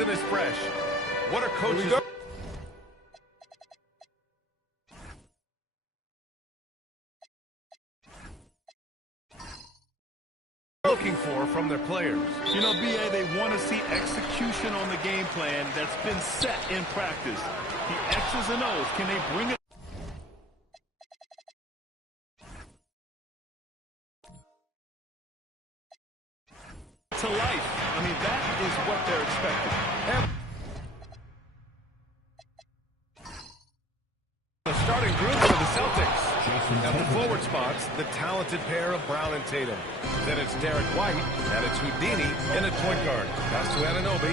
season is fresh. What are coaches looking for from their players? You know, B.A., they want to see execution on the game plan that's been set in practice. The X's and O's, can they bring it to life? I mean, that is what they're expecting. The starting group for the Celtics. At the forward spots, the talented pair of Brown and Tatum. Then it's Derek White, and it's Houdini in at point guard. Pass to Anunoby.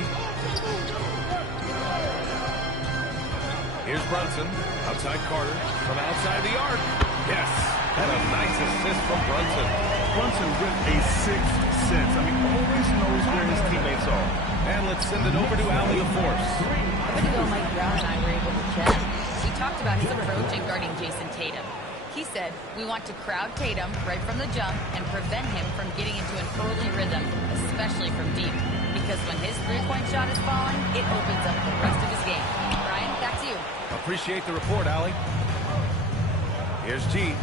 Here's Brunson, outside Carter, from outside the arc. Yes, and a nice assist from Brunson. Brunson with a sixth sense. I mean, always knows where his teammates are. And let's send it over to Allie Force. A bit ago, Mike Brown and I were able to chat. He talked about his approach in guarding Jason Tatum. He said, we want to crowd Tatum right from the jump and prevent him from getting into an early rhythm, especially from deep. Because when his three-point shot is falling, it opens up the rest of his game. Brian, back to you. Appreciate the report, Allie. Here's G.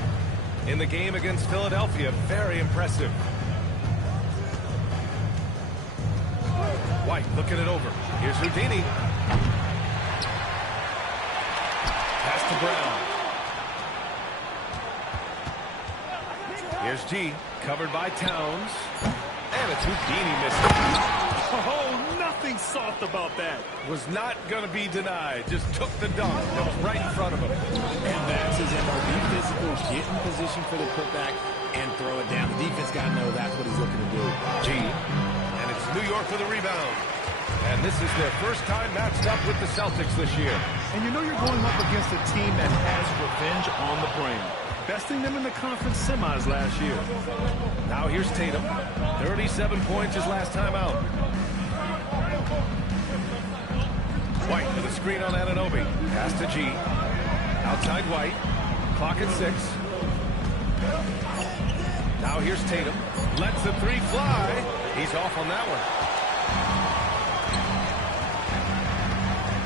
In the game against Philadelphia, very impressive. White looking it over. Here's Houdini. Pass to Brown. Here's G, covered by Towns. And it's Houdini missing. Oh, nothing soft about that. Was not going to be denied. Just took the dunk that was right in front of him. And that's his MO. Be physical, get in position for the putback, and throw it down. The defense got to know that's what he's looking to do. G, and it's New York for the rebound. And this is their first time matched up with the Celtics this year. And you know you're going up against a team that has revenge on the brain. Besting them in the conference semis last year. Now here's Tatum. 37 points his last time out. White with a screen on Anunoby. Pass to G. Outside White. Clock at 6. Now here's Tatum. Lets the three fly. He's off on that one.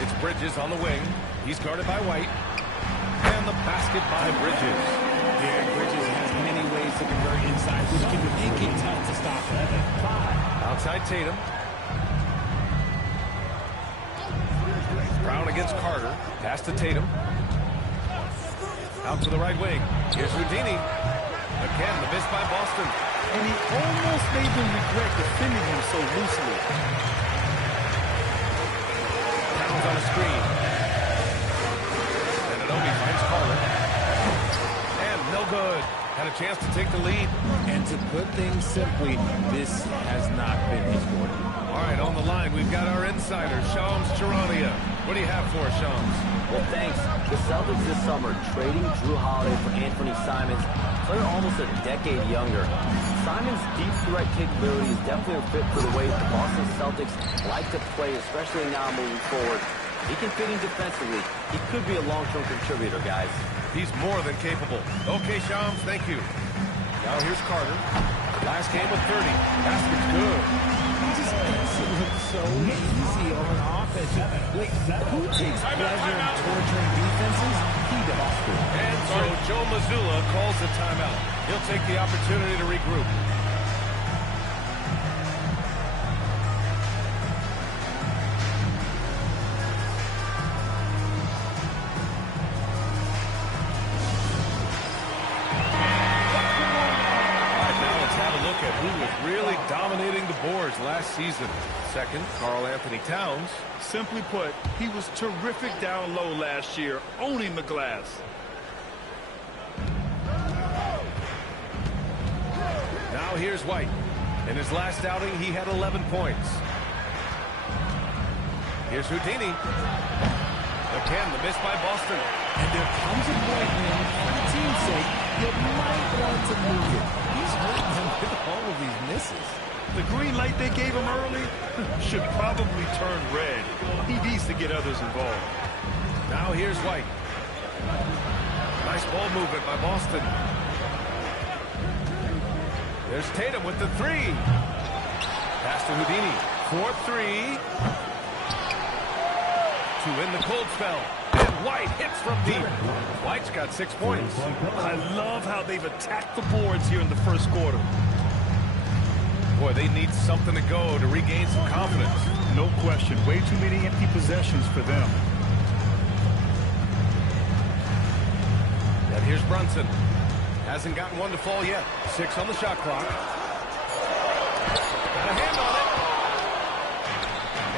It's Bridges on the wing. He's guarded by White. And the basket by Bridges. Yeah, Bridges has many ways to convert inside, which can make it tough to stop him. Outside Tatum. Brown against Carter. Pass to Tatum. Out to the right wing. Here's Houdini. Again, the miss by Boston. And he almost made them regret defending him so loosely. Towns on a screen. Anunoby finds Carter. And no good. Had a chance to take the lead. And to put things simply, this has not been his quarter. All right, on the line, we've got our insider, Shams Charania. What do you have for us, Shams? Well, thanks. The Celtics this summer trading Drew Holiday for Anthony Simons, player almost a decade younger. Simons' deep threat capability is definitely a fit for the way the Boston Celtics like to play, especially now moving forward. He can fit in defensively. He could be a long-term contributor, guys. He's more than capable. Okay, Shams, thank you. Now here's Carter. Last game with 30. Basket's good. He just makes it look so easy on offense. Like, who takes pleasure in torturing defenses? He does. And so Joe Mazzulla calls the timeout. He'll take the opportunity to regroup. Dominating the boards last season. Second, Karl Anthony Towns. Simply put, he was terrific down low last year, owning the glass. Now here's White. In his last outing, he had 11 points. Here's Houdini. Again, the miss by Boston. And there comes a point when, for the team's sake, you might want to move it. He's hurting him with all of these misses. The green light they gave him early should probably turn red. He needs to get others involved. Now here's White. Nice ball movement by Boston. There's Tatum with the three. Pass to Houdini. 4-3. to win the cold spell. And White hits from deep. White's got 6 points. I love how they've attacked the boards here in the first quarter. Boy, they need something to go to regain some confidence. No question. Way too many empty possessions for them. And here's Brunson. Hasn't gotten one to fall yet. 6 on the shot clock. Got a hand on it.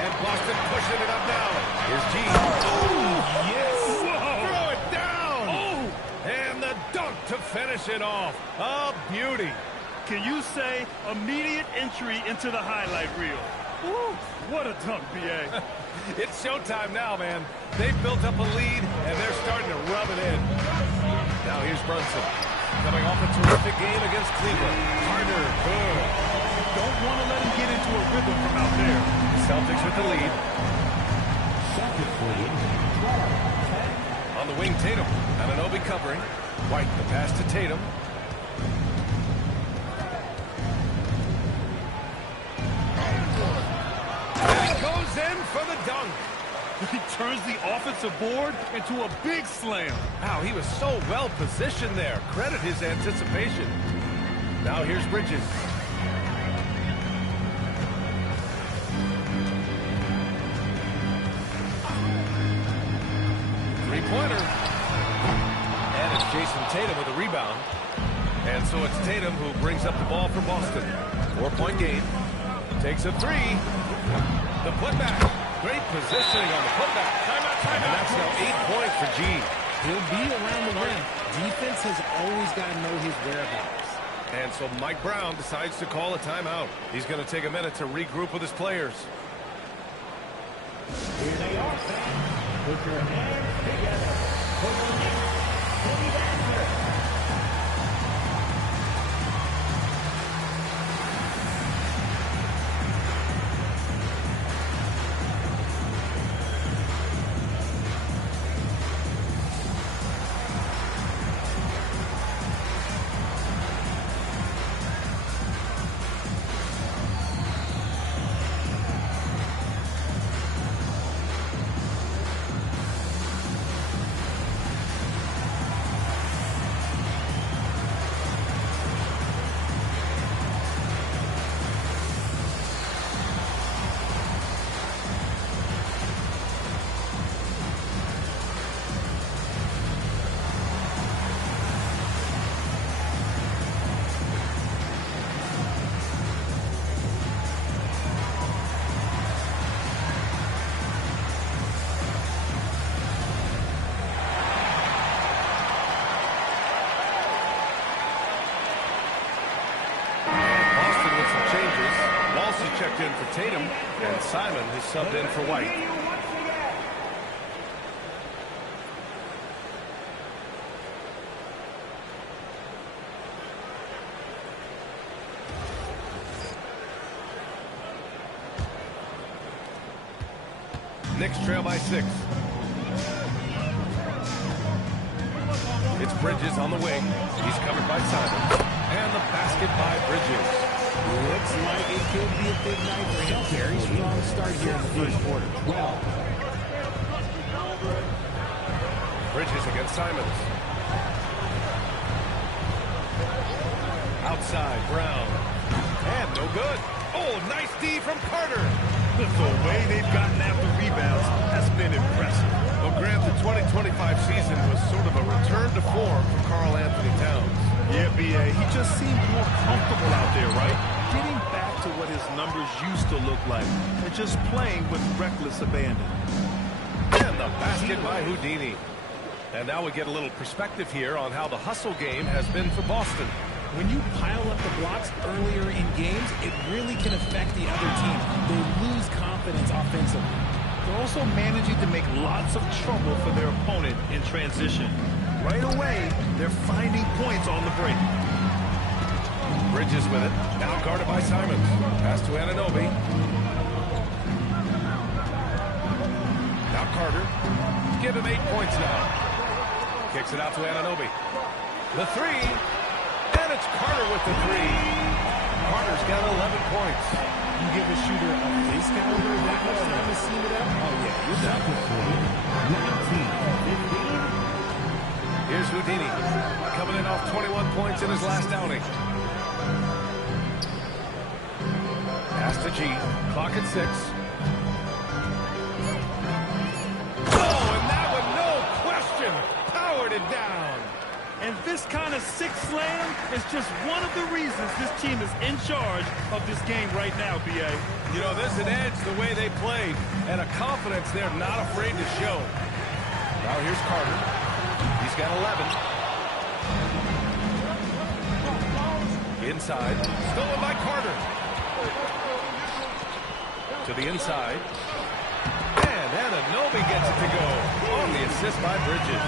And Boston pushing it up now. Here's G. Oh, yes. Whoa. Throw it down. Oh. And the dunk to finish it off. A beauty. Can you say immediate entry into the highlight reel? Woo. What a dunk, B.A. It's showtime now, man. They've built up a lead, and they're starting to rub it in. Now here's Brunson. Coming off a terrific game against Cleveland. Carter, good. Don't want to let him get into a rhythm from out there. Celtics with the lead. On the wing, Tatum. Anunoby covering. White, the pass to Tatum. And he goes in for the dunk. He turns the offensive board into a big slam. Wow, he was so well positioned there. Credit his anticipation. Now here's Bridges. Three-pointer. And it's Jason Tatum with a rebound. And so it's Tatum who brings up the ball for Boston. 4-point game. Takes a three. The putback. Great positioning on the putback. And that's now 8 points for G. He'll be around the rim. Defense has always got to know his whereabouts. And so Mike Brown decides to call a timeout. He's going to take a minute to regroup with his players. Here they are, fans. Put your hands together for the Knicks City Dancer. Checked in for Tatum, and Simon has subbed in for White. Knicks trail by 6. It's Bridges on the wing. He's covered by Simon. And the basket by Bridges. Looks like it could be a big night for him. Very strong start here in the first quarter. Bridges against Simons. Outside, Brown. And no good. Oh, nice D from Carter. The way they've gotten after rebounds has been impressive. Well, Grant, the 2025 season was sort of a return to form for Karl Anthony Towns. Yeah, B.A. He just seemed more comfortable out there, right? Getting back to what his numbers used to look like and just playing with reckless abandon. And the basket by Houdini. And now we get a little perspective here on how the hustle game has been for Boston. When you pile up the blocks earlier in games, it really can affect the other team. They lose confidence offensively. They're also managing to make lots of trouble for their opponent in transition. Right away, they're finding points on the break. Bridges with it. Now guarded by Simons. Pass to Anunoby. Now Carter. Give him 8 points now. Kicks it out to Anunoby. The three. And it's Carter with the three. Carter's got 11 points. You give a shooter a face caliber that much time to see it out? Oh, yeah, you're done. Houdini, coming in off 21 points in his last outing. Pass to G. Clock at 6. Oh, and that one, no question, powered it down. And this kind of six slam is just one of the reasons this team is in charge of this game right now, B.A. You know, there's an edge the way they played and a confidence they're not afraid to show. Now here's Carter. He's got 11. Inside. Stolen by Carter. To the inside. And Anunoby gets it to go on the assist by Bridges.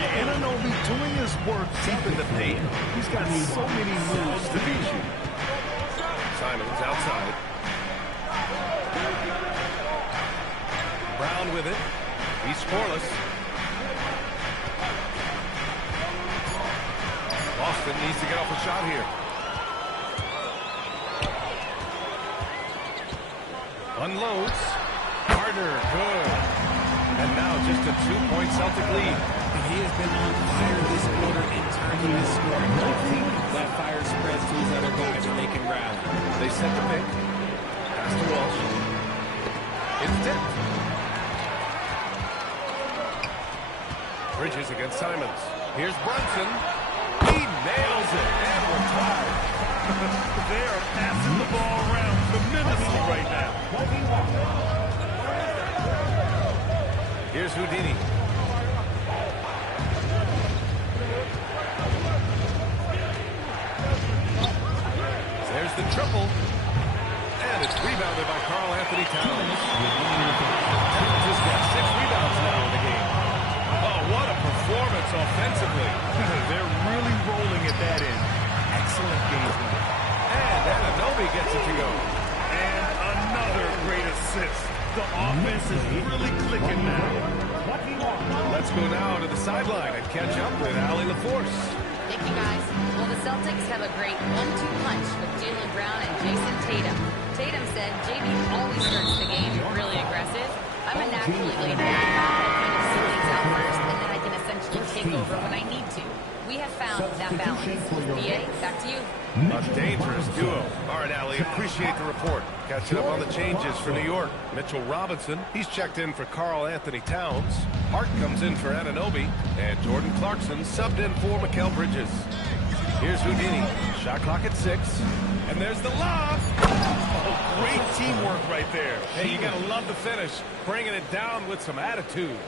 Yeah, Anunoby doing his work deep in the paint. He's got so many moves to beat you. Simons outside. Brown with it. He's scoreless. Boston needs to get off a shot here. Unloads. Carter, good. And now just a 2-point Celtic lead. And he has been on fire this quarter in terms of his scoring. Hopefully that fire spreads to his other guys and they can rally. They set the pick. Pass to Walsh. It's tipped. Bridges against Simons. Here's Brunson. He nails it. And we're tied. They are passing the ball around tremendously right now. Here's Houdini. There's the triple. And it's rebounded by Karl-Anthony Towns. Towns has got 6 rebounds now in the game. Oh, what a performance offensively. They're really rolling at that end. Excellent game. And Anunoby gets it to go. And another great assist. The offense is really clicking now. Let's go now to the sideline and catch up with Allie LaForce. Thank you, guys. Well, the Celtics have a great 1-2 punch with Jaylen Brown and Jason Tatum. Tatum said JB always starts the game really aggressive. I'm a naturally laid back. I kind of sit things out first, and then I can essentially take over when I need to. We have found that balance. BA, back to you. A dangerous duo. All right, Allie, appreciate the report. Catching up on the changes for New York. Mitchell Robinson, he's checked in for Karl-Anthony Towns. Hart comes in for Anunoby. And Jordan Clarkson subbed in for Mikal Bridges. Here's Houdini. Shot clock at 6. And there's the lob. Oh, great teamwork right there. Hey, you got to love the finish. Bringing it down with some attitude.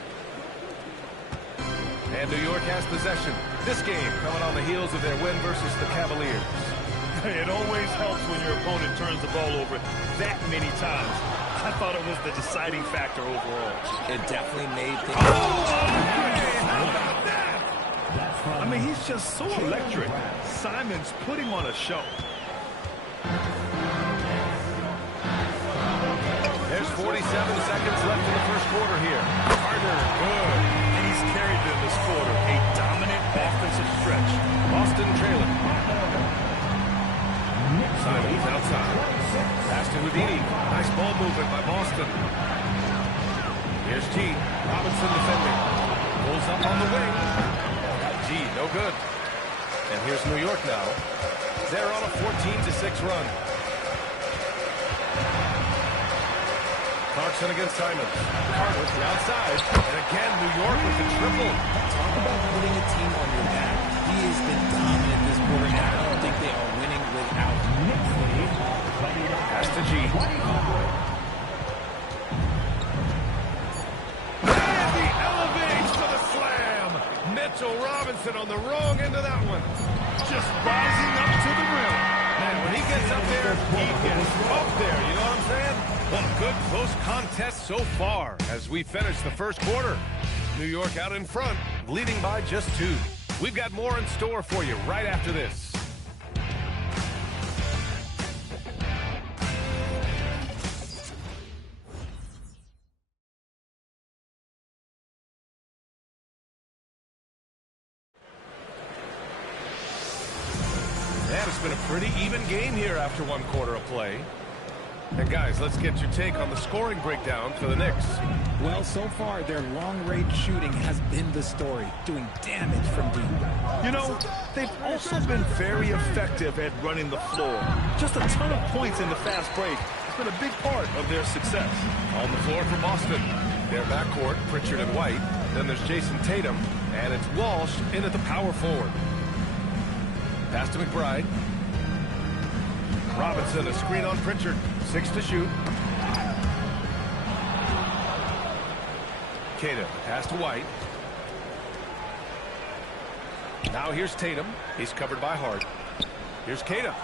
And New York has possession. This game coming on the heels of their win versus the Cavaliers. It always helps when your opponent turns the ball over that many times. I thought it was the deciding factor overall. It definitely made things... How about that? I mean, he's just so electric. Simons put him on a show. There's 47 seconds left in the first quarter here. Carter, good. And he's carried them this quarter. A dominant offensive stretch. Boston trailing. Simons outside. Pass to Houdini. Nice ball movement by Boston. Here's G. Robinson defending. Pulls up on the wing. G, no good. And here's New York now. They're on a 14-6 run. Clarkson against Simons. Carter to outside. And again, New York with the triple. Talk about putting a team on your back. He has been dominant this quarter, and I don't think they are winning without him. Pass to G. And he elevates to the slam. Mitchell Robinson on the wrong end of that one. Just rising up to the rim. Man, when he gets up there, he gets up there. You know what I'm saying? Well, good close contest so far as we finish the first quarter. New York out in front, leading by just 2. We've got more in store for you right after this. Man, it's been a pretty even game here after 1 quarter of play. And guys, let's get your take on the scoring breakdown for the Knicks. Well, so far, their long-range shooting has been the story, doing damage from deep. You know, they've also been very effective at running the floor. Just a ton of points in the fast break has been a big part of their success. On the floor for Boston, their backcourt, Pritchard and White. Then there's Jason Tatum, and it's Walsh in at the power forward. Pass to McBride. Robinson, a screen on Pritchard. 6 to shoot. Tatum, pass to White. Now here's Tatum. He's covered by Hart. Here's Tatum.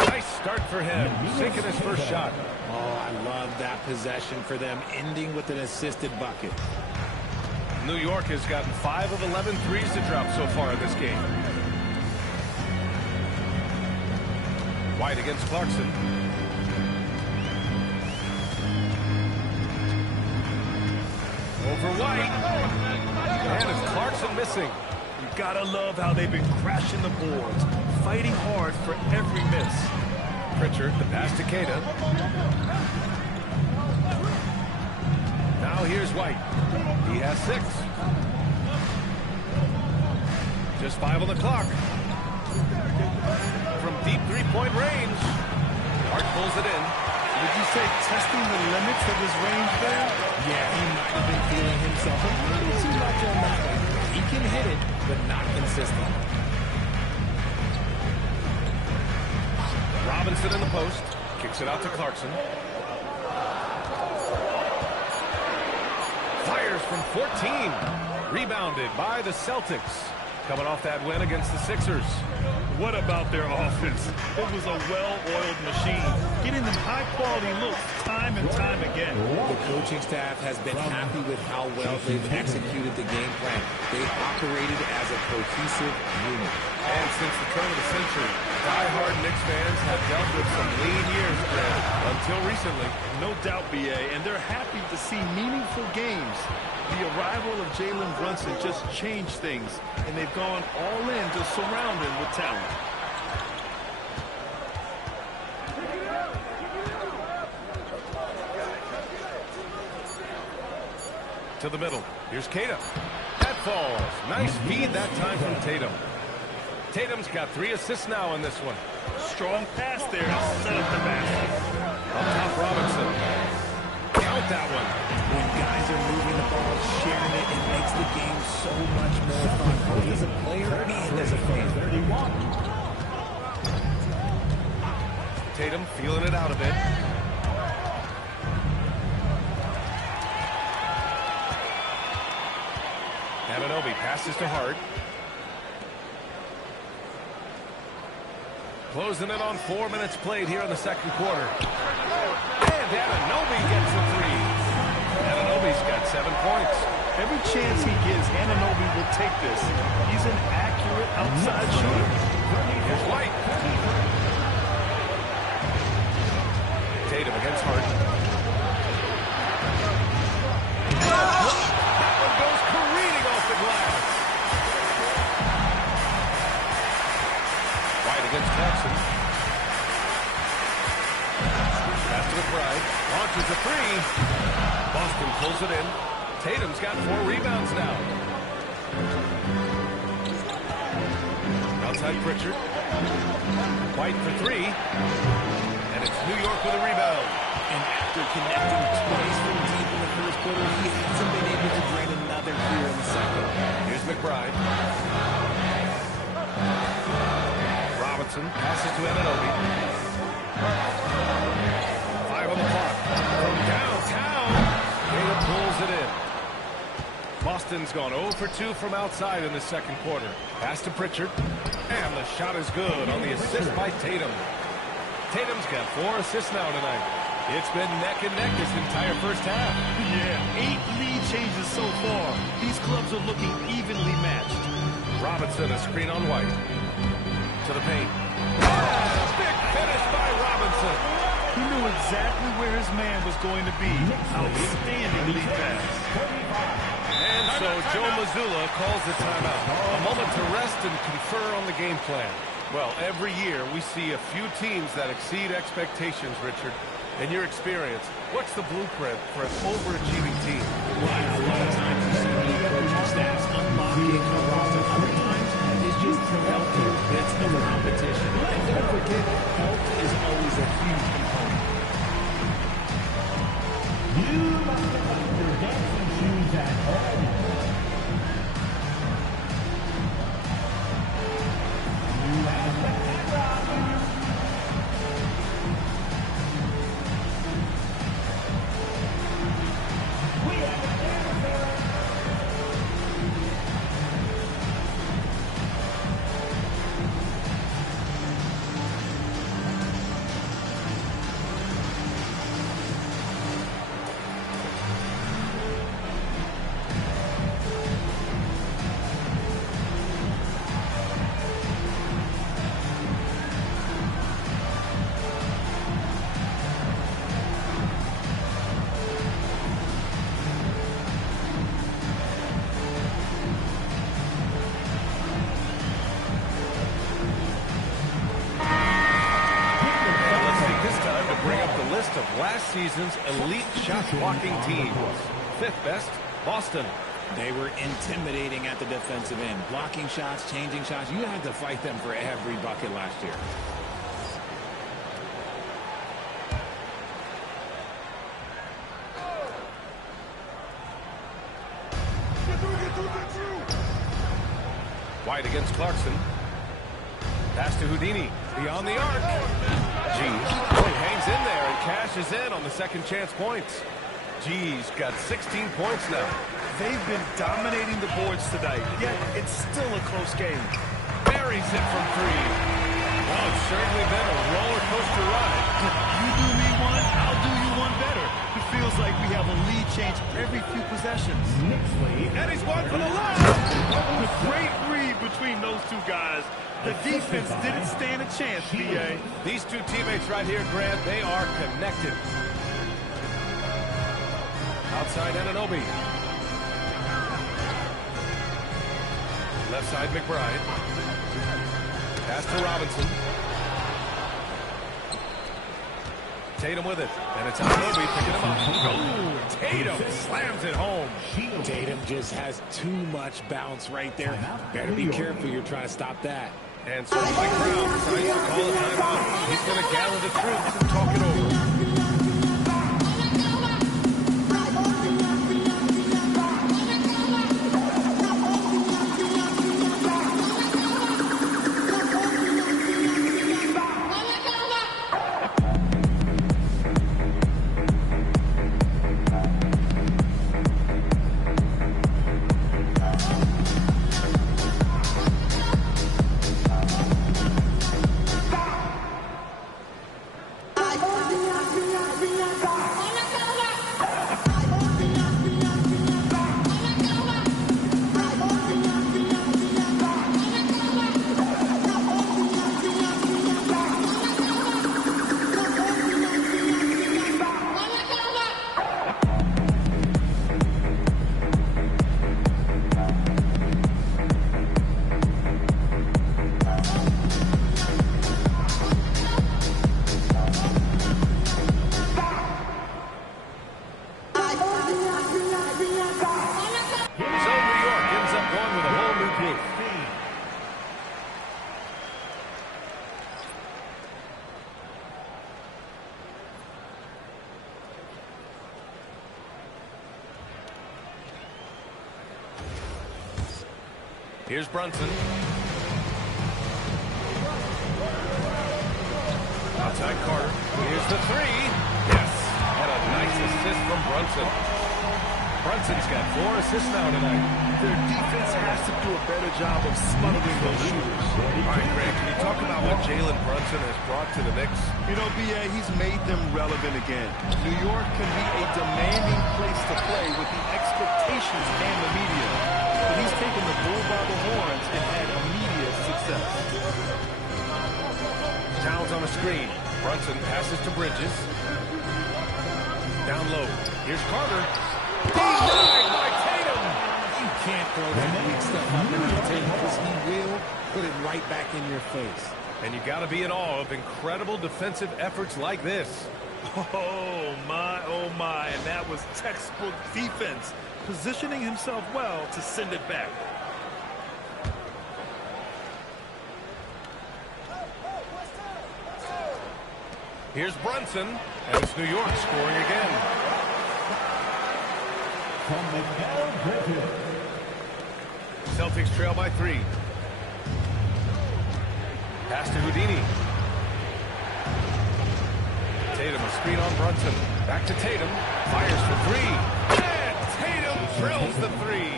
Nice start for him. Sinking his first shot. Oh, I love that possession for them, ending with an assisted bucket. New York has gotten 5 of 11 threes to drop so far in this game. White against Clarkson. Over White. And it's Clarkson missing. You gotta love how they've been crashing the boards, fighting hard for every miss. Pritchard, the pass to Queta. Now here's White. He has 6. Just 5 on the clock. From deep three-point range. Hart pulls it in. Would you say testing the limits of his range there? Yeah, he might have been feeling himself a little too much on that one. He can hit it, but not consistent. Robinson in the post. Kicks it out to Clarkson. Fires from 14. Rebounded by the Celtics. Coming off that win against the Sixers. What about their offense? It was a well-oiled machine, getting them high-quality looks time and time again. The coaching staff has been happy with how well they've executed the game plan. They operated as a cohesive unit. And since the turn of the century, die-hard Knicks fans have dealt with some lean years, Brad, until recently. No doubt, B.A., and they're happy to see meaningful games. The arrival of Jalen Brunson just changed things, and they've gone all in to surround him with talent. To the middle. Here's Queta. That falls. Nice feed that time from Tatum. Tatum's got 3 assists now in this one. Strong pass there to set up the basket. Up top, Robinson. Count that one. When guys are moving the ball, sharing it, it makes the game so much more fun, both as a player and as a fan. 31. Tatum feeling it out a bit. Anunoby passes to Hart. Closing it on 4 minutes played here in the second quarter. And Anunoby gets a 3. Anunoby's got 7 points. Every chance he gets, Anunoby will take this. He's an accurate outside shooter. Here's White. Tatum against Hart. That one goes careening off the glass. White against Clarkson. Pass to McBride. Launches a 3. Boston pulls it in. Tatum's got 4 rebounds now. Outside Pritchard. White for 3. And it's New York with a rebound. And after connecting twice from deep in the first quarter, he hasn't been able to drain another here in the second. Here's McBride. Robinson passes to Anunoby. 5 on the clock. From downtown, Queta pulls it in. Boston's gone 0 for 2 from outside in the second quarter. Pass to Pritchard. And the shot is good on the assist by Tatum. Tatum's got 4 assists now tonight. It's been neck and neck this entire first half. Yeah, 8 lead changes so far. These clubs are looking evenly matched. Robinson, a screen on White. To the paint. Oh, big finish by Robinson. He knew exactly where his man was going to be. Outstanding lead pass. And so Joe Mazzulla calls the timeout. A moment to rest and confer on the game plan. Well, every year we see a few teams that exceed expectations, Richard. In your experience, what's the blueprint for an overachieving team? Well, a lot of times you see the coaching staffs unlocking a roster. Other times it's just healthy. It's the competition. And don't forget, health is always a huge component. You must have your dancing shoes at home. You have the camera. We have a camera. Of last season's elite shot-blocking teams. Fifth best, Boston. They were intimidating at the defensive end. Blocking shots, changing shots. You had to fight them for every bucket last year. White against Clarkson. Pass to Houdini. Beyond the arc. G's hangs in there and cashes in on the second chance points. G's got 16 points now. They've been dominating the boards tonight, yet it's still a close game. Buries it from three. Well, it's certainly been a roller coaster ride. You do me one, I'll do you one better. It feels like we have a lead change every few possessions. And he's one for the line. A great read between those two guys. The defense didn't stand a chance, B.A. These two teammates right here, Grant, they are connected. Outside Anunoby. Left side McBride. Pass to Robinson. Tatum with it. And it's Anunoby picking him up. Oh, Tatum slams it home. Tatum just has too much bounce right there. Better be careful. You're trying to stop that. And so Mike Brown decides to call a timeout. He's going to gather the troops and talk it over. Here's Brunson. Outside Carter. Here's the three. Yes. And a nice assist from Brunson. Brunson's got 4 assists now tonight. Their defense has to do a better job of smothering those shooters. All right, Greg, can you talk about what Jalen Brunson has brought to the Knicks? You know, B.A., he's made them relevant again. New York can be a demanding place to play with the expectations and the media. But he's taken the bull by the horns and had immediate success. Towns on the screen. Brunson passes to Bridges. Down low. Here's Carter. Denied by Tatum. You can't throw that weak stuff up in the Tatum because he will put it right back in your face. And you got to be in awe of incredible defensive efforts like this. Oh my, and that was textbook defense, positioning himself well to send it back. Here's Brunson, and it's New York scoring again. From Miguel Griffin. Celtics trail by 3. Pass to Houdini. Tatum, a screen on Brunson. Back to Tatum. Fires for 3. And Tatum drills the 3.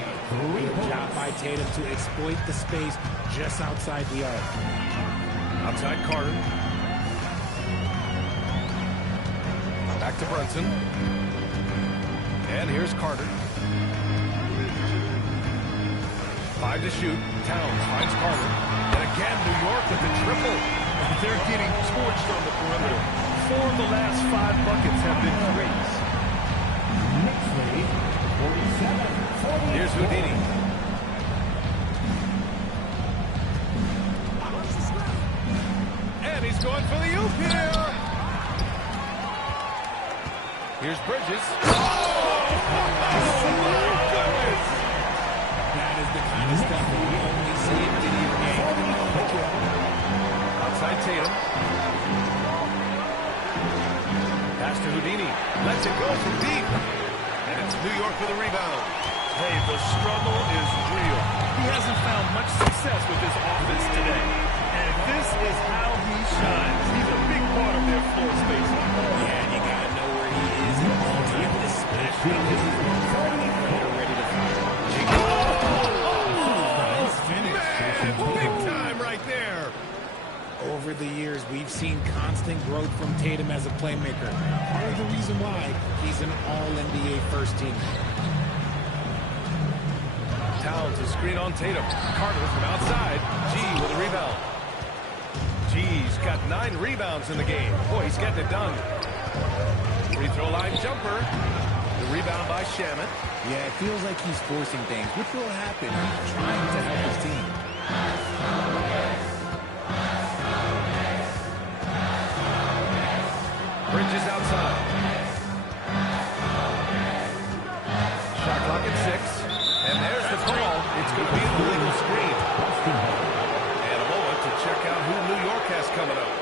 Good job by Tatum to exploit the space just outside the arc. Outside Carter. Back to Brunson. And here's Carter. 5 to shoot. Towns finds Carter. And again, New York with the triple. They're getting torched on the perimeter. 4 of the last 5 buckets have been threes. Next lead, 47-40. Here's Houdini. And he's going for the oop here. Here's Bridges. Oh, my goodness. That is the kind of stuff that we only see in video games. Outside Tatum. Pass to Houdini. Lets it go from deep. And it's New York with a rebound. Hey, the struggle is real. He hasn't found much success with his offense today. And this is how he shines. He's a big part of their floor spacing. Yeah, you gotta know where he is at all times, especially when he's ready to fire. Nice finish. Man, big time right there. Over the years, we've seen constant growth from Tatum as a playmaker. Part of the reason why he's an all-NBA first team. Towns a screen on Tatum. Carter from outside. G with a rebound. G's got 9 rebounds in the game. Boy, he's getting it done. Free throw line jumper. The rebound by Shamet. Yeah, it feels like he's forcing things, which will happen. He's trying to help his team. Bridges outside. Shot clock at 6. And there's the call. It's going to be an illegal screen. And a moment to check out who New York has coming up.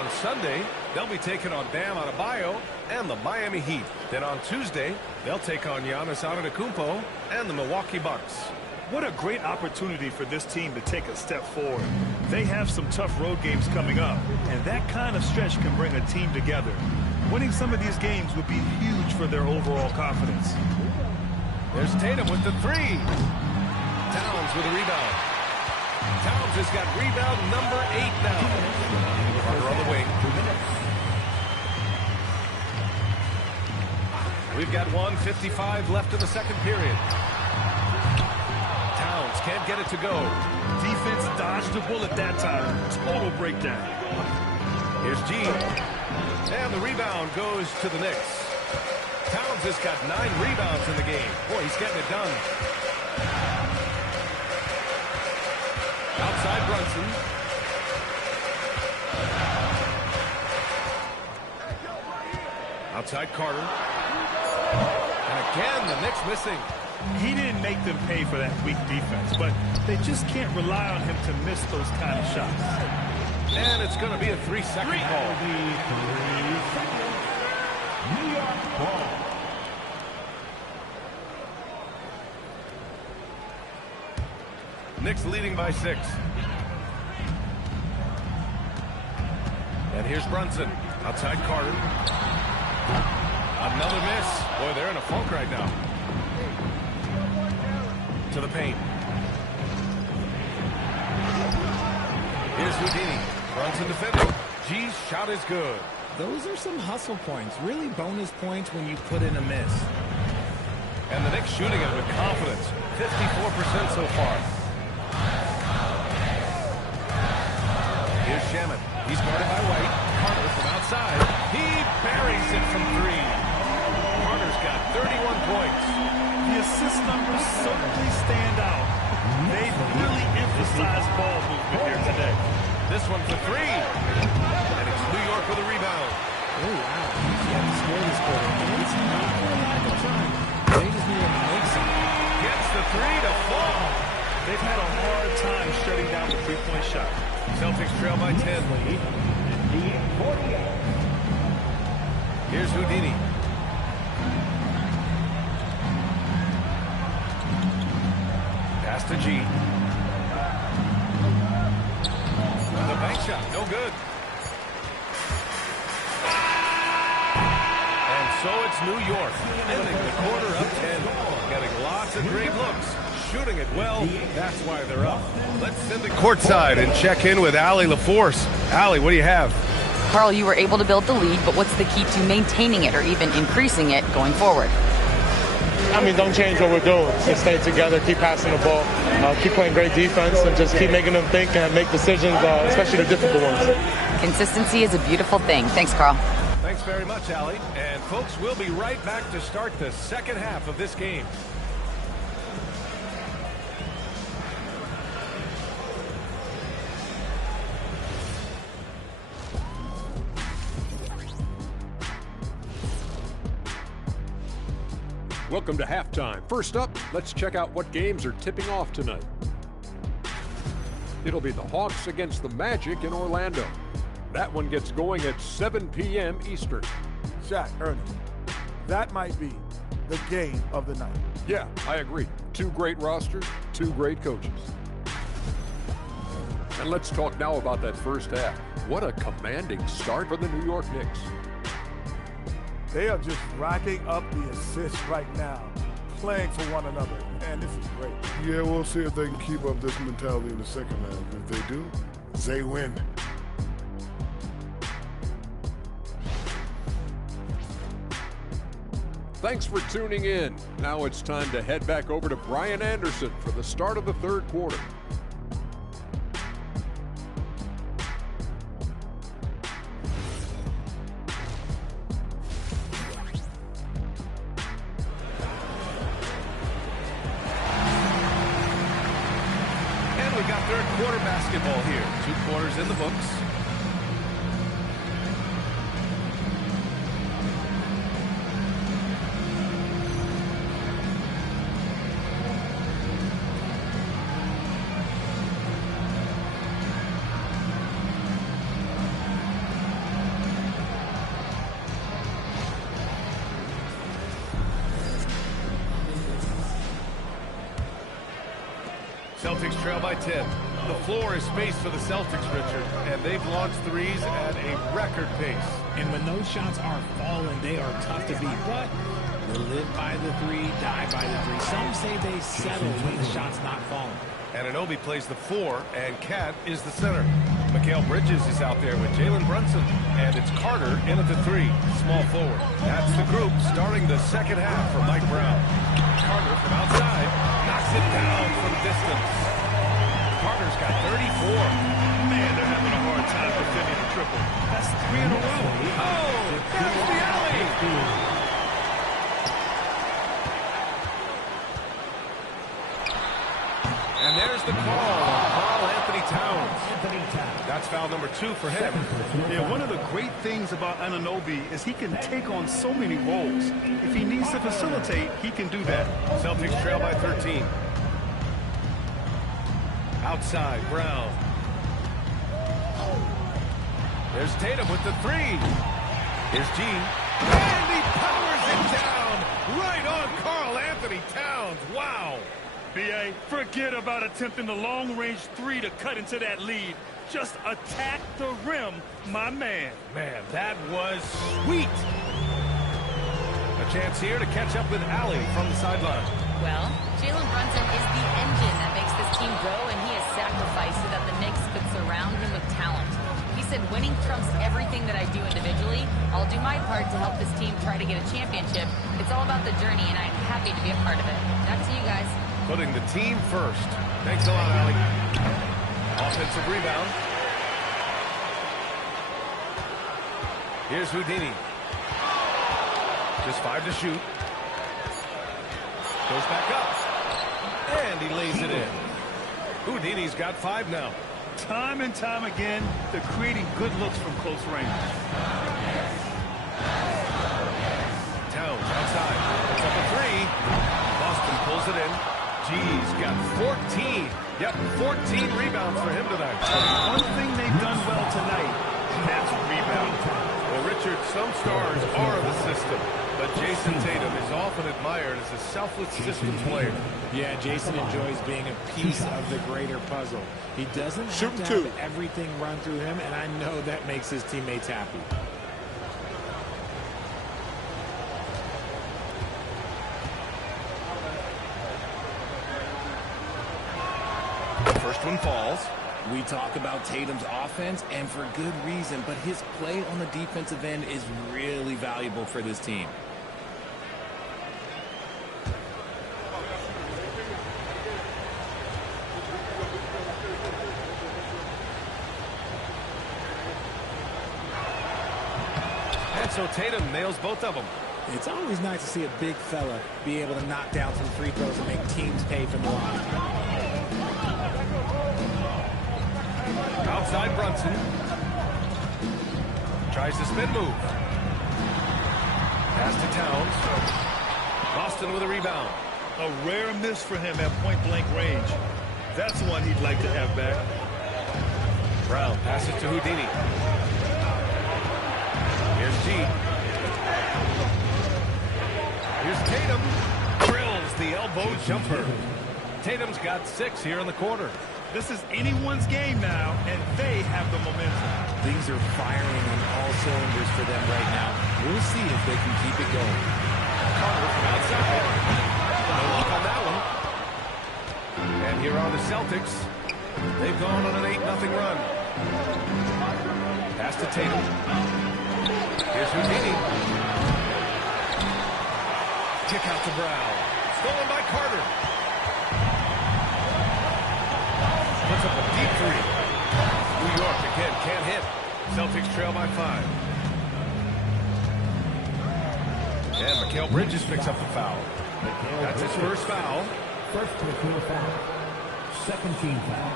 On Sunday, they'll be taking on Bam Adebayo and the Miami Heat. Then on Tuesday, they'll take on Giannis Antetokounmpo and the Milwaukee Bucks. What a great opportunity for this team to take a step forward. They have some tough road games coming up, and that kind of stretch can bring a team together. Winning some of these games would be huge for their overall confidence. There's Tatum with the 3. Towns with a rebound. Towns has got rebound number 8 now. Carter on the wing. We've got 1:55 left in the second period. Towns can't get it to go. Defense dodged a bullet that time. Total breakdown. Here's G. And the rebound goes to the Knicks. Towns has got 9 rebounds in the game. Boy, he's getting it done. Outside Brunson. Outside Carter. And again, the Knicks missing. He didn't make them pay for that weak defense, but they just can't rely on him to miss those kind of shots. And it's going to be a 3-second call. New York ball. Knicks leading by 6. And here's Brunson. Outside Carter. Another miss. Boy, they're in a funk right now. To the paint. Here's Houdini. Brunson defending. G's shot is good. Those are some hustle points, really bonus points when you put in a miss. And the Knicks shooting it with confidence. 54% so far. Here's Shamet. He's guarded by White. Carter from outside. He buries it from 3. Carter's got 31 points. The assist numbers certainly stand out. They've really emphasized ball movement here today. This one for 3. And it's New York with a rebound. Oh, wow. He's got to score this quarter. And it's not for a lack of trying. They just need him to make something. Gets the three to fall. They've had a hard time shutting down the three-point shot. Celtics trail by 10. Here's Houdini. Pass to G. The bank shot, no good. And so it's New York, ending the quarter up 10. Getting lots of great looks. Shooting it well, that's why they're up. Let's send it courtside and check in with Allie LaForce. Allie, what do you have? Carl, you were able to build the lead, but what's the key to maintaining it or even increasing it going forward? I mean, don't change what we're doing. Just stay together, keep passing the ball, keep playing great defense, and just keep making them think and make decisions, especially the difficult ones. Consistency is a beautiful thing. Thanks, Carl. Thanks very much, Allie. And folks, we'll be right back to start the second half of this game. Welcome to halftime. First up, let's check out what games are tipping off tonight. It'll be the Hawks against the Magic in Orlando. That one gets going at 7 p.m. Eastern. Shaq, Ernest, that might be the game of the night. Yeah, I agree. Two great rosters, two great coaches. And let's talk now about that first half. What a commanding start for the New York Knicks. They are just racking up the assists right now, playing for one another, and this is great. Yeah, we'll see if they can keep up this mentality in the second half. If they do, they win. Thanks for tuning in. Now it's time to head back over to Brian Anderson for the start of the third quarter. And we got third quarter basketball here. 2 quarters in the books. Celtics trail by 10. The floor is spaced for the Celtics, Richard, and they've launched threes at a record pace. And when those shots are falling, they are tough to beat. But they live by the three, die by the three. Some say they settle when the shot's not falling. Anunoby plays the 4, and Cat is the center. Mikal Bridges is out there with Jalen Brunson, and it's Carter in at the 3, small forward. That's the group starting the second half for Mike Brown. Carter from outside knocks it down from distance. Carter's got 34. Man, they're having a hard time defending the triple. That's 3 in a row. Oh, there's the alley. And there's the call on Karl Anthony Towns. That's foul number 2 for him. Yeah, one of the great things about Anunoby is he can take on so many roles. If he needs to facilitate, he can do that. Celtics trail by 13. Outside, Brown. There's Tatum with the 3. Here's G. And he powers it down right on Karl Anthony Towns. Wow. B.A., forget about attempting the long-range 3 to cut into that lead. Just attack the rim, my man. Man, that was sweet. A chance here to catch up with Allie from the sideline. Well, Jalen Brunson is the engine that makes this team go, and he has sacrificed so that the Knicks could surround him with talent. He said, winning trumps everything that I do individually. I'll do my part to help this team try to get a championship. It's all about the journey, and I'm happy to be a part of it. Back to you guys. Putting the team first. Thanks a lot, Allie. Offensive rebound. Here's Houdini. Just 5 to shoot. Goes back up. And he lays it in. Houdini's got 5 now. Time and time again, they're creating good looks from close range. side. Puts up a three. Boston pulls it in. G's got 14. Yep, 14 rebounds for him tonight. One thing they've done well tonight, that's rebound. Well, Richard, some stars are the system, but Jason Tatum is often admired as a selfless systems player. Yeah, Jason enjoys being a piece of the greater puzzle. He doesn't have to have everything run through him, and I know that makes his teammates happy. First one falls. We talk about Tatum's offense, and for good reason, but his play on the defensive end is really valuable for this team. And so Tatum nails both of them. It's always nice to see a big fella be able to knock down some free throws and make teams pay from the line. Outside Brunson. Tries the spin move. Pass to Towns. Boston with a rebound. A rare miss for him at point-blank range. That's one he'd like to have back. Brown passes to Houdini. Here's G. Here's Tatum. Drills the elbow jumper. Tatum's got 6 here in the quarter. This is anyone's game now, and they have the momentum. Things are firing on all cylinders for them right now. We'll see if they can keep it going. Carter from outside. No luck on that one. And here are the Celtics. They've gone on an 8-0 run. Pass to Tatum. Here's Houdini. Kick out to Brown. Stolen by Carter. Puts up a deep three. New York again can't hit. Celtics trail by 5. And Mikal Bridges picks up the foul. That's his first foul. First personal foul. Second team foul.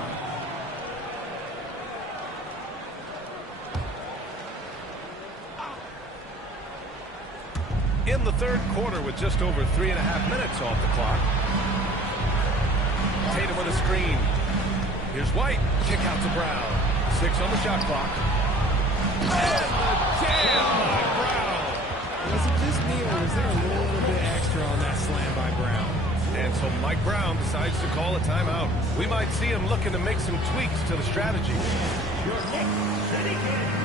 In the third quarter with just over 3.5 minutes off the clock. Tatum with a screen. Here's White. Kick out to Brown. 6 on the shot clock. And the jam by Brown. Was it just me, or was there a little bit extra on that slam by Brown? And so Mike Brown decides to call a timeout. We might see him looking to make some tweaks to the strategy. Your next city kid.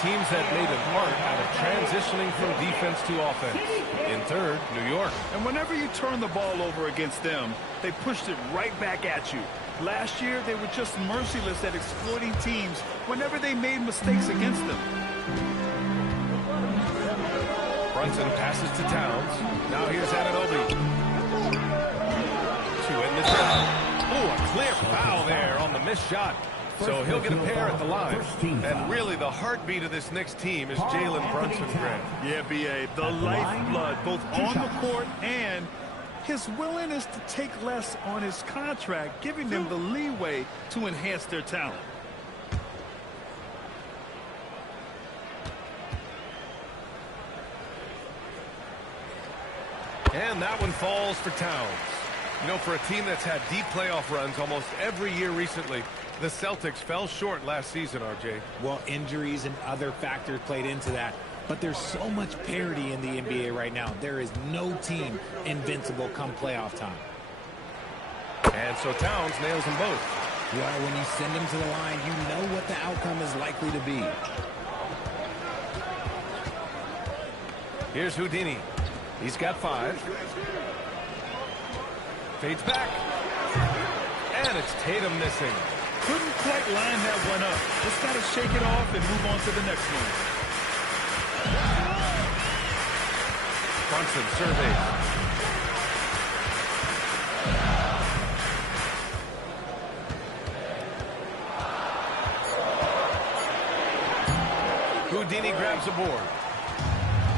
Teams that made an art out of transitioning from defense to offense. In third, New York. And whenever you turn the ball over against them, they pushed it right back at you. Last year, they were just merciless at exploiting teams whenever they made mistakes against them. Brunson passes to Towns. Now here's Anunoby. To end this round. Oh, a clear foul there on the missed shot. So he'll get a pair at the line. And really the heartbeat of this Knicks team is Jalen Brunson, Greg. Yeah, B.A., the lifeblood, both on the court and his willingness to take less on his contract, giving them the leeway to enhance their talent. And that one falls for Towns. You know, for a team that's had deep playoff runs almost every year recently, the Celtics fell short last season, RJ. Well, injuries and other factors played into that. But there's so much parity in the NBA right now. There is no team invincible come playoff time. And so Towns nails them both. Well, when you send them to the line, you know what the outcome is likely to be. Here's Houdini. He's got 5. Fades back. And it's Tatum missing. Couldn't quite line that one up. Just got to shake it off and move on to the next one. Brunson surveys. Houdini grabs a board.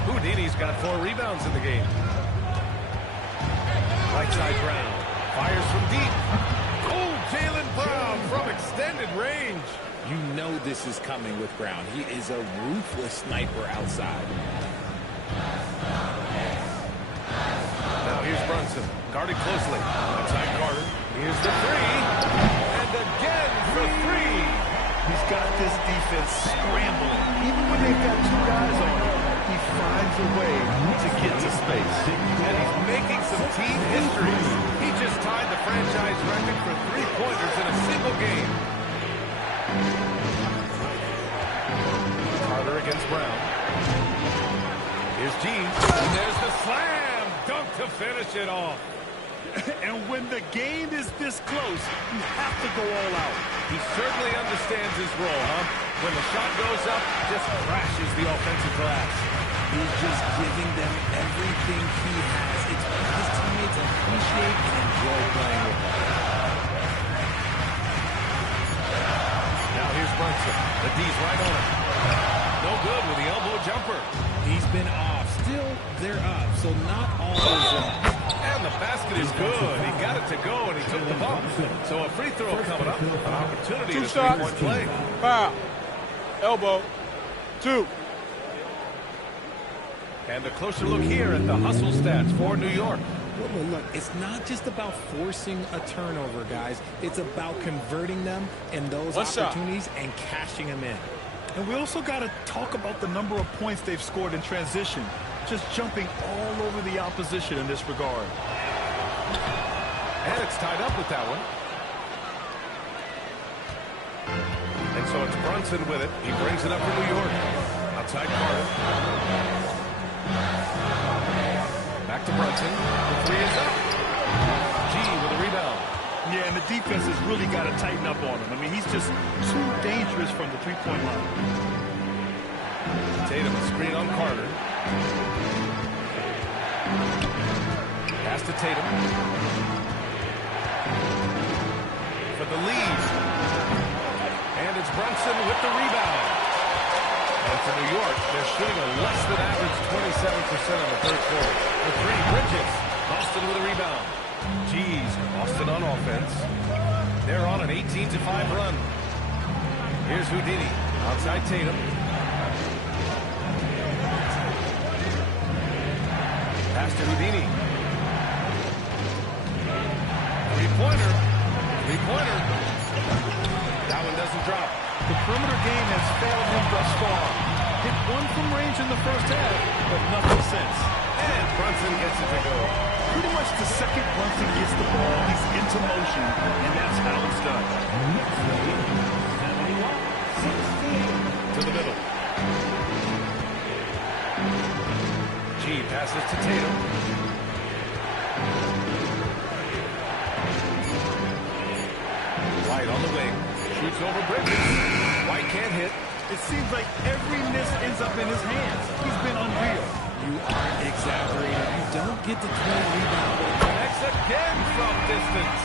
Houdini's got 4 rebounds in the game. Right side Brown. Fires from deep. Oh, Jaylen Brown from extended range. You know this is coming with Brown. He is a ruthless sniper outside. Now here's Brunson. Guarded closely. Outside Carter. Here's the 3. And again for 3. He's got this defense scrambling. Even when they've got 2 guys on him, he finds a way to get to space. And he's making some team history. He just tied the franchise record for 3-pointers in a single game. Carter against Brown. Here's G. And there's the slam. Dunk to finish it off. And when the game is this close, you have to go all out. He certainly understands his role, huh? When the shot goes up, just crashes the offensive glass. He's just giving them everything he has. It's what his teammates appreciate and enjoy playing with him. Now here's Brunson. The D's right on him. No good with the elbow jumper. He's been off. Still, they're up, so not all is lost. And the basket is good. He got it to go, and he took the bump. So a free throw coming up. An opportunity to 3-point play. Foul. Elbow. 2. And a closer look here at the hustle stats for New York. Well, look, it's not just about forcing a turnover, guys. It's about converting them in those opportunities and cashing them in. And we also got to talk about the number of points they've scored in transition. Just jumping all over the opposition in this regard. And it's tied up with that one. And so it's Brunson with it. He brings it up for New York. Outside Carter. Back to Brunson. The 3 is up. G with a rebound. Yeah, and the defense has really got to tighten up on him. I mean, he's just too dangerous from the 3-point line. Tatum screen on Carter. Pass to Tatum. For the lead. And it's Brunson with the rebound. And for New York, they're shooting a less than average 27% in the third quarter. The 3, Bridges. Boston with a rebound. Geez, Boston on offense. They're on an 18-5 run. Here's Houdini. Outside Tatum. Pass to Houdini. 3-pointer. 3-pointer. That one doesn't drop. The perimeter game has failed him thus far. Hit 1 from range in the first half, but nothing since. And Brunson gets it to go. Pretty much the second Brunson gets the ball, he's into motion, and that's how it's done. To the middle. G passes to Tatum. White on the wing. Shoots over Bridges. White can't hit. It seems like every miss ends up in his hands. He's been unreal. You aren't exaggerating. You don't get the 20 rebound. Connects again from distance.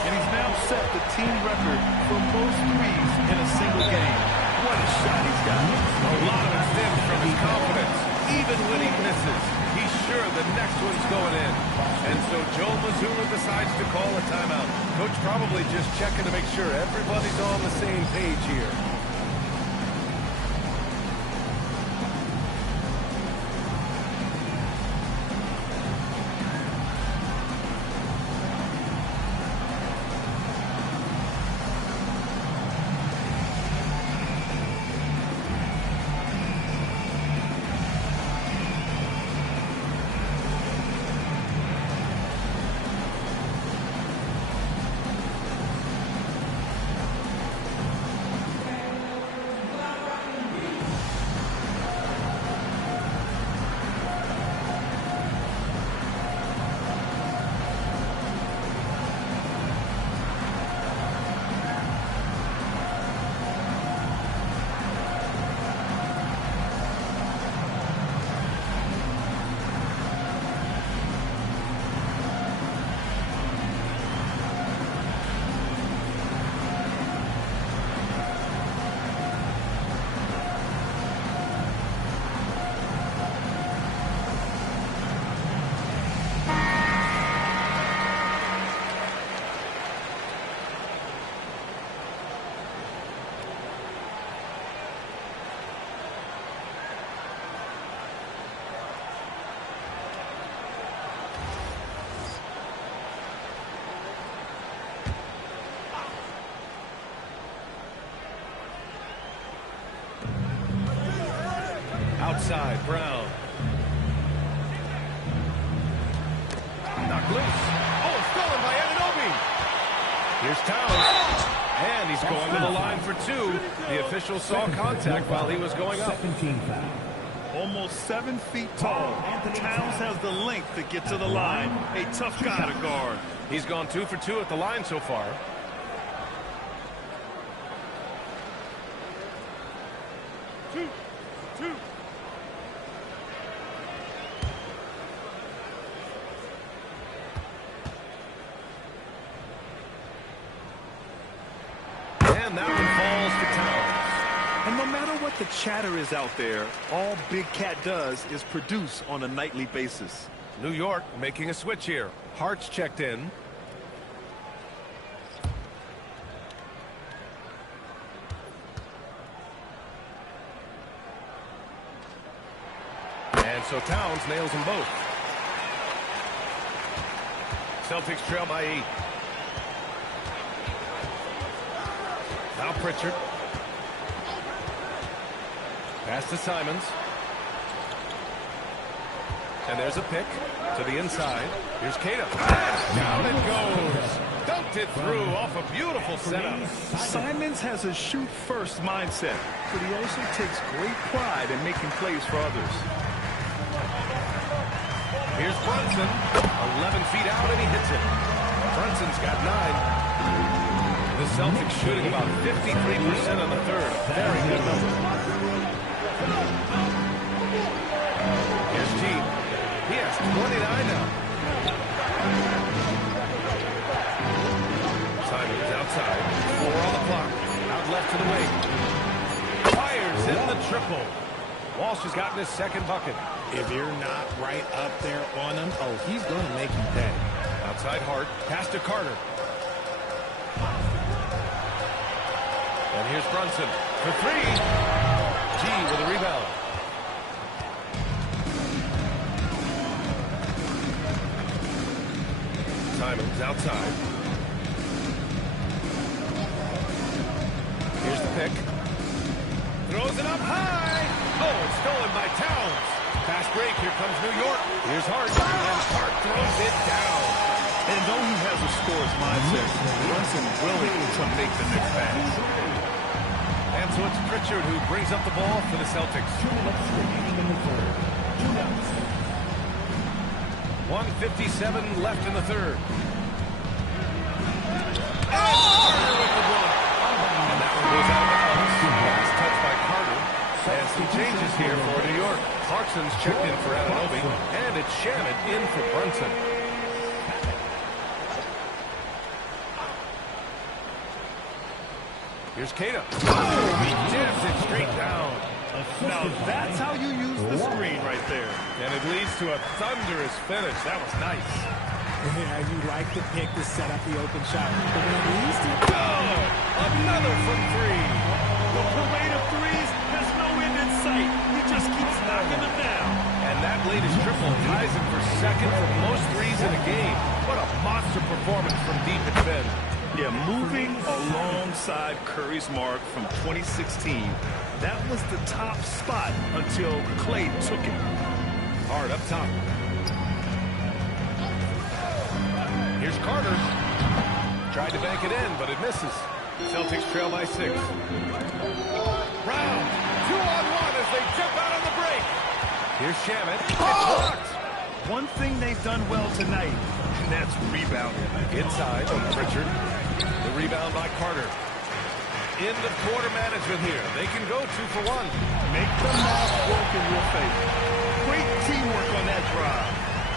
And he's now set the team record for most threes in a single game. What a shot he's got. A lot of it stems from his confidence. Even when he misses, he's sure the next one's going in. And so Joe Mazzulla decides to call a timeout. Coach probably just checking to make sure everybody's on the same page here. Outside, Brown. Knocked loose. Oh, stolen by Anunoby. Here's Towns. And he's going to the line for two. The official saw contact while he was going up. Almost 7 feet tall. Towns has the length to get to the line. A tough guy to guard. He's gone 2 for 2 at the line so far. Two. And that one falls to Towns. And no matter what the chatter is out there, all Big Cat does is produce on a nightly basis. New York making a switch here. Hart's checked in. And so Towns nails them both. Celtics trail by 8. Now Pritchard. Pass to Simons. And there's a pick to the inside. Here's Tatum. Down it goes. Dunked it through off a beautiful setup. Simons has a shoot-first mindset, but he also takes great pride in making plays for others. Here's Brunson. 11 feet out, and he hits it. Brunson's got 9. The Celtics shooting about 53% on the third. Very good number. Here's G. He has 29 now. Simons outside. 4 on the clock. Out left to the wing. Fires in the triple. Walsh has gotten his second bucket. If you're not right up there on him, oh, he's going to make you pay. Outside Hart. Pass to Carter. And here's Brunson for 3. G with a rebound. Simons outside. Here's the pick. Throws it up high. Oh, it's stolen by Towns. Fast break. Here comes New York. Here's Hart. And Hart throws it down. And though he has a scorer's mindset, Brunson willing to make the next pass. And so it's Pritchard who brings up the ball for the Celtics. 1:57 left in the third. And Carter with the block. And that one goes out of bounds. Last touch by Carter. And some changes here for New York. Clarkson's checked in for Anunoby. And it's Shannon in for Brunson. Here's Tatum. Oh, he jams it straight down. Now that's how you use the screen right there. And it leads to a thunderous finish. That was nice. Yeah, you like the pick to set up the open shot. But when it leads to... Oh, another from 3. The parade of threes has no end in sight. He just keeps knocking them down. And that latest triple ties him for second for most threes in a game. What a monster performance from deep at Ben. Yeah, moving alongside Curry's mark from 2016. That was the top spot until Clay took it. Hard up top. Here's Carter. Tried to bank it in, but it misses. Celtics trail by 6. Brown, 2-on-1 as they jump out on the break. Here's Shamet. It's blocked. One thing they've done well tonight, and that's rebounding. Inside, Pritchard. The rebound by Carter. End of quarter management here. They can go 2 for 1. Make the math work in your favor. Great teamwork on that drive.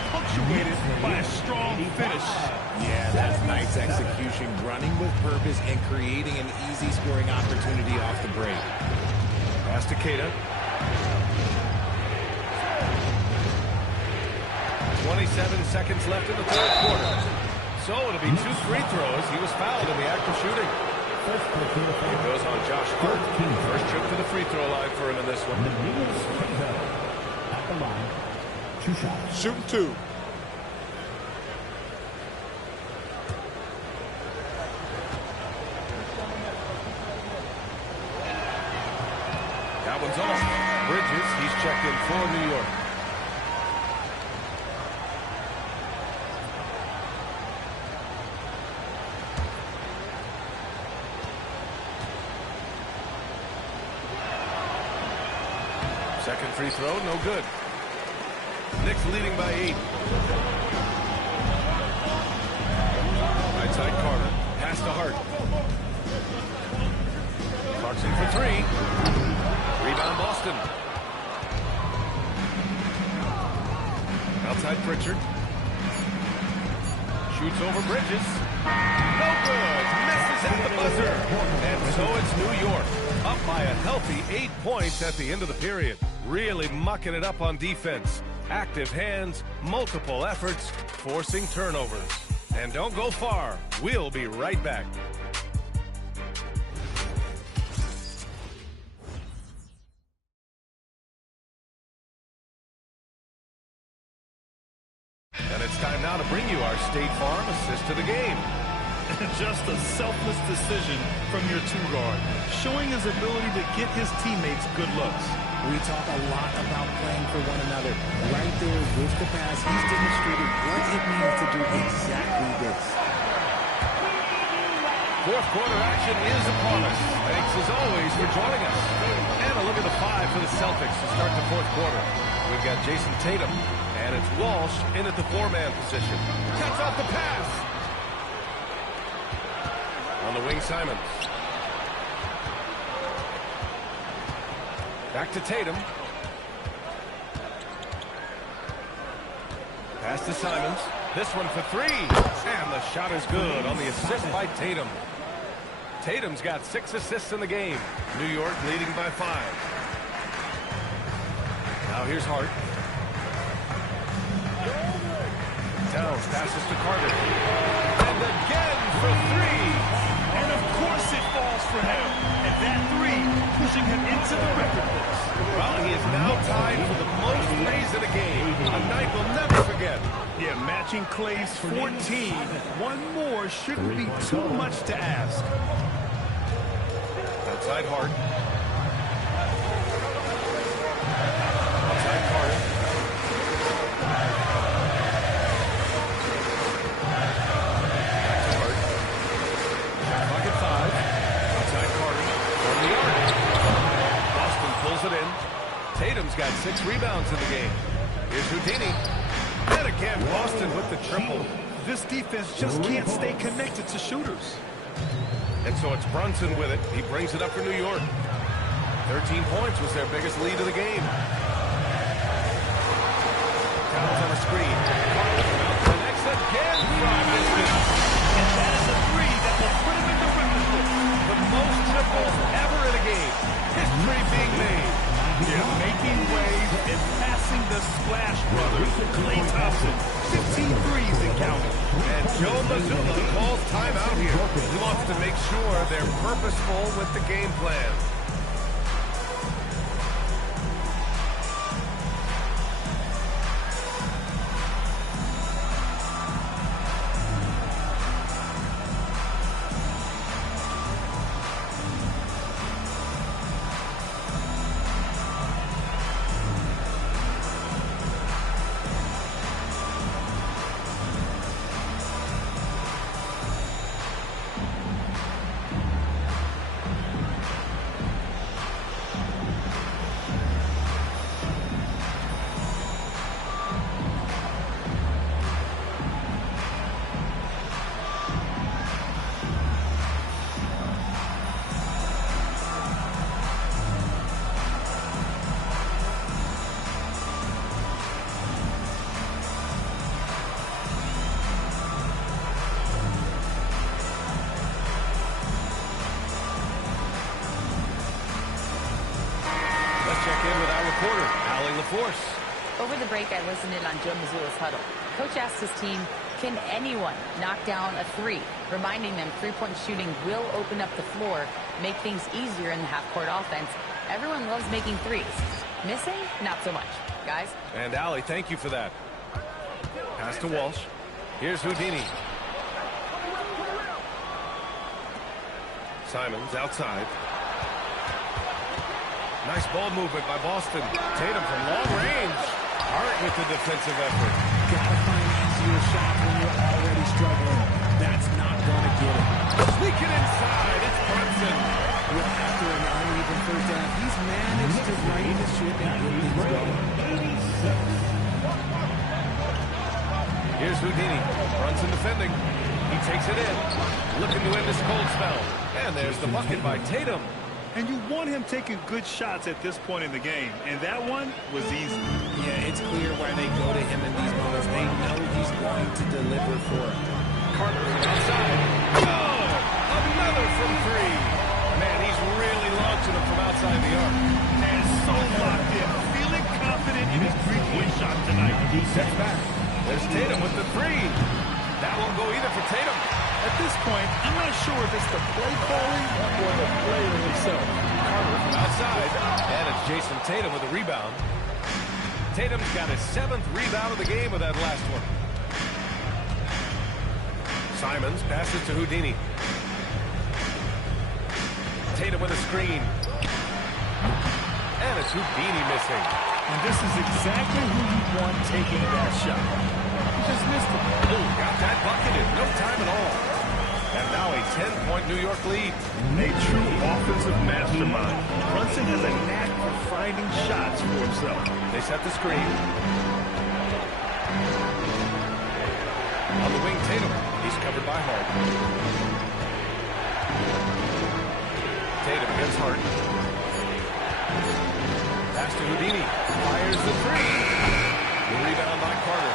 Punctuated by a strong finish. Yeah, that's nice execution. Running with purpose and creating an easy scoring opportunity off the break. Pass to Queta. 27 seconds left in the third quarter. So it'll be 2 free throws. He was fouled in the act of shooting. It goes on Josh Hart. First trip to the free throw line for him in this one. At the line. 2 shots. Shooting 2. That one's off. Bridges, he's checked in for New York. Second free throw, no good. Knicks leading by 8. Right side Carter, pass to Hart. Clarkson for 3. Rebound Boston. Outside Pritchard. Shoots over Bridges. No good. Misses at the buzzer. And so it's New York. Up by a healthy 8 points at the end of the period. Really mucking it up on defense. Active hands, multiple efforts, forcing turnovers. And don't go far. We'll be right back. And it's time now to bring you our State Farm assist to the game. Just a selfless decision from your two-guard, showing his ability to get his teammates good looks. We talk a lot about playing for one another. Right there with the pass, he's demonstrated what it means to do exactly this. Fourth quarter action is upon us. Thanks as always for joining us. And a look at the 5 for the Celtics to start the fourth quarter. We've got Jason Tatum, and it's Walsh in at the 4-man position. Cuts off the pass. On the wing, Simons. Back to Tatum. Pass to Simons. This one for 3. And the shot is good on the assist by Tatum. Tatum's got 6 assists in the game. New York leading by 5. Now here's Hart. Towns passes to Carter. And again for 3. And of course it falls for him. And that 3 pushing him into the record books. Well, he is now tied for the most threes in a game. A night we'll never forget. Yeah, matching Clay's 14. One more shouldn't be too much to ask. Outside Hart. Outside Carter. Back to Hart. Shot clock at 5. Outside Carter. From the arc. Boston pulls it in. Tatum's got 6 rebounds in the game. Here's Houdini. And again, Boston with the triple. This defense just can't stay connected to shooters. And so it's Brunson with it. He brings it up for New York. 13 points was their biggest lead of the game. Towns on a screen. Connects again from distance. And that is a 3 that will put him in the record book. The most triples ever in a game. History being made. Yeah, making waves and passing the Splash Brothers. Klay Thompson, 15 threes and counting. And Joe Mazzulla calls timeout here. He wants to make sure they're purposeful with the game plan. Over the break, I listened in on Joe Mazzulla's huddle. Coach asked his team, can anyone knock down a 3? Reminding them three-point shooting will open up the floor, make things easier in the half-court offense. Everyone loves making threes. Missing? Not so much. Guys? And Allie, thank you for that. Pass to Walsh. Here's Houdini. Simons outside. Nice ball movement by Boston. Tatum from long range. Hart with the defensive effort. Gotta find easier shots when you're already struggling. That's not gonna get it. Sneaking inside. It's Brunson. Well, after an uneven first half, he's managed to right the ship and get things going. Here's Houdini. Brunson defending. He takes it in. Looking to end this cold spell. And there's the bucket by Tatum. And you want him taking good shots at this point in the game. And that one was easy. Yeah, it's clear why they go to him in these moments. They know he's going to deliver for it. Carter from outside. Oh! Another from three. Man, he's really launching them from outside the arc. And so locked in. Feeling confident in his three-point shot tonight. He steps back. There's Tatum with the three. That won't go either for Tatum. At this point, I'm not sure if it's the play calling or the player himself. Carter from outside. And it's Jason Tatum with a rebound. Tatum's got his 7th rebound of the game with that last one. Simons passes to Houdini. Tatum with a screen. And it's Houdini missing. And this is exactly who you want taking that shot. He just missed it. Oh, got that bucket in no time at all. And now a 10-point New York lead. A true offensive mastermind. Brunson has a knack for finding shots for himself. They set the screen. On the wing, Tatum. He's covered by Hart. Tatum against Hart. Pass to Houdini. Fires the three. The rebound by Carter.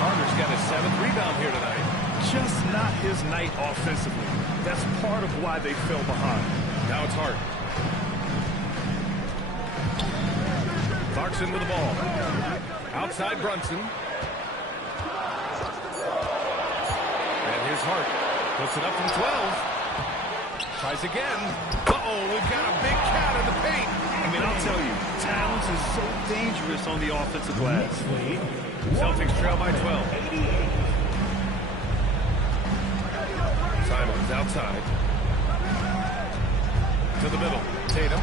Carter's got his 7th rebound here tonight. Just not his night offensively. That's part of why they fell behind. Now it's Hart. Clarkson with the ball. Outside Brunson. And here's Hart. Puts it up from 12. Tries again. Uh-oh, we've got a big cat in the paint. I mean, I'll tell you, Towns is so dangerous on the offensive glass. Celtics trail by 12. Simons outside. To the middle. Tatum.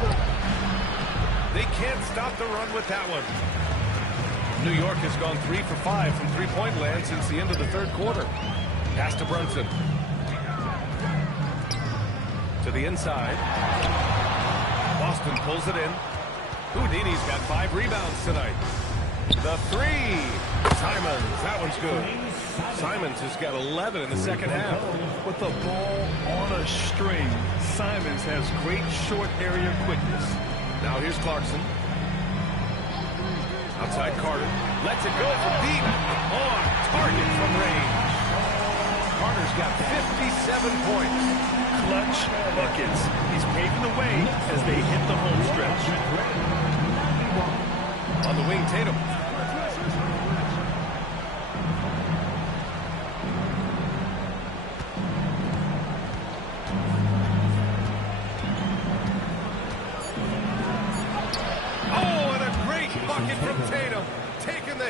They can't stop the run with that one. New York has gone 3 for 5 from three-point land since the end of the third quarter. Pass to Brunson. To the inside. Boston pulls it in. Houdini's got 5 rebounds tonight. The three. Simons. That one's good. Simons has got 11 in the second half. With the ball on a string, Simons has great short area quickness. Now here's Clarkson. Outside Carter. Lets it go from deep. On target from range. Carter's got 57 points. Clutch buckets. He's paving the way as they hit the home stretch. On the wing, Tatum.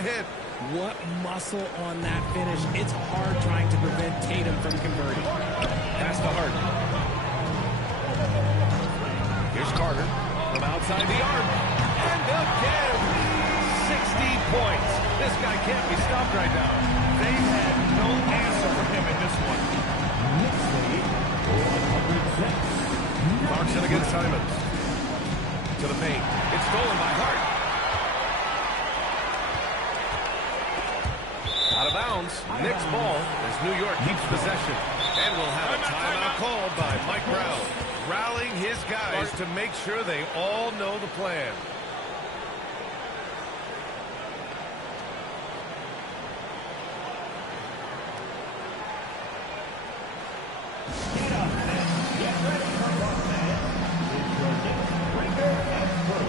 Hit. What muscle on that finish. It's hard trying to prevent Tatum from converting. Pass to Hart. Here's Carter from outside the arc. And again, 60 points. This guy can't be stopped right now. They had no answer for him in this one. Clarkson against Simons. To the paint. It's stolen by Hart. Out of bounds. Knicks ball as New York keeps possession. And we'll have a timeout called by Mike Brown, rallying his guys to make sure they all know the plan. Get up and get ready for Boston. It's your Knicks breaker expert.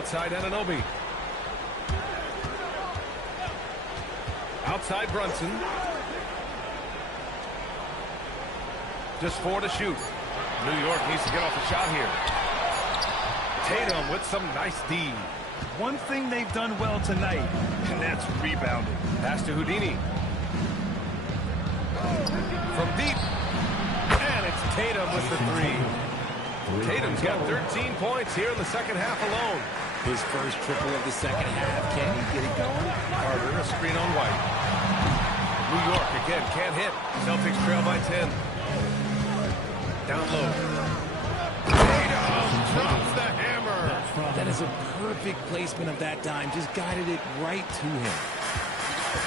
Outside Anunoby. Outside Brunson. Just 4 to shoot. New York needs to get off a shot here. Tatum with some nice D. One thing they've done well tonight, and that's rebounding. Pass to Houdini. From deep. And it's Tatum with the 3. Tatum's got 13 points here in the second half alone. His first triple of the second half. Can he get it going? Carter, a screen on White. New York again can't hit. Celtics trail by 10. Down low. Tatum drops the hammer. That is a perfect placement of that dime. Just guided it right to him.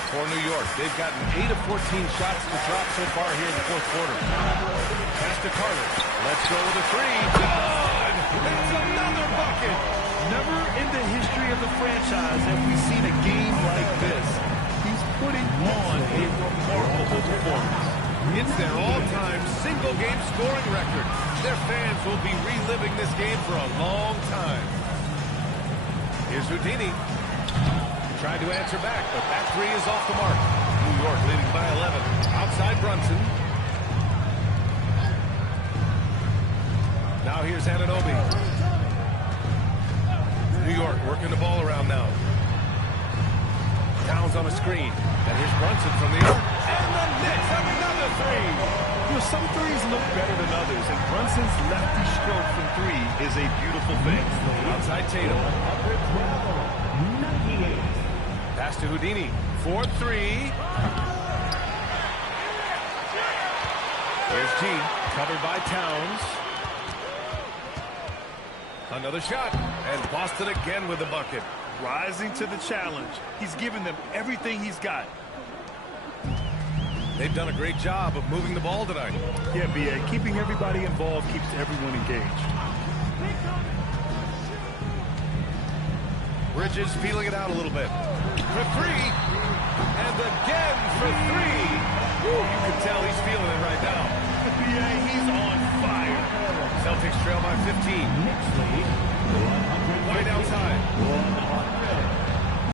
For New York, they've gotten 8 of 14 shots to drop so far here in the fourth quarter. Pass to Carter. Let's go with a 3. Good! That's another bucket! Never in the history of the franchise have we seen a game like this. He's putting on a remarkable performance. It's their all-time single-game scoring record. Their fans will be reliving this game for a long time. Here's Houdini. Tried to answer back, but that 3 is off the mark. New York leading by 11. Outside Brunson. Now here's Anunoby. New York working the ball around now. Towns on a screen. And here's Brunson from the arc. And the Knicks have another 3. You know, some threes look better than others, and Brunson's lefty stroke from 3 is a beautiful thing. Outside Tatum. Pass to Houdini. 4-3. Here's G. Covered by Towns. Another shot. And Boston again with the bucket. Rising to the challenge. He's given them everything he's got. They've done a great job of moving the ball tonight. Yeah, B.A. Keeping everybody involved keeps everyone engaged. Bridges feeling it out a little bit. For 3. And again for 3. Woo, you can tell he's feeling it right now. B.A. he's on fire. Celtics trail by 15. White outside.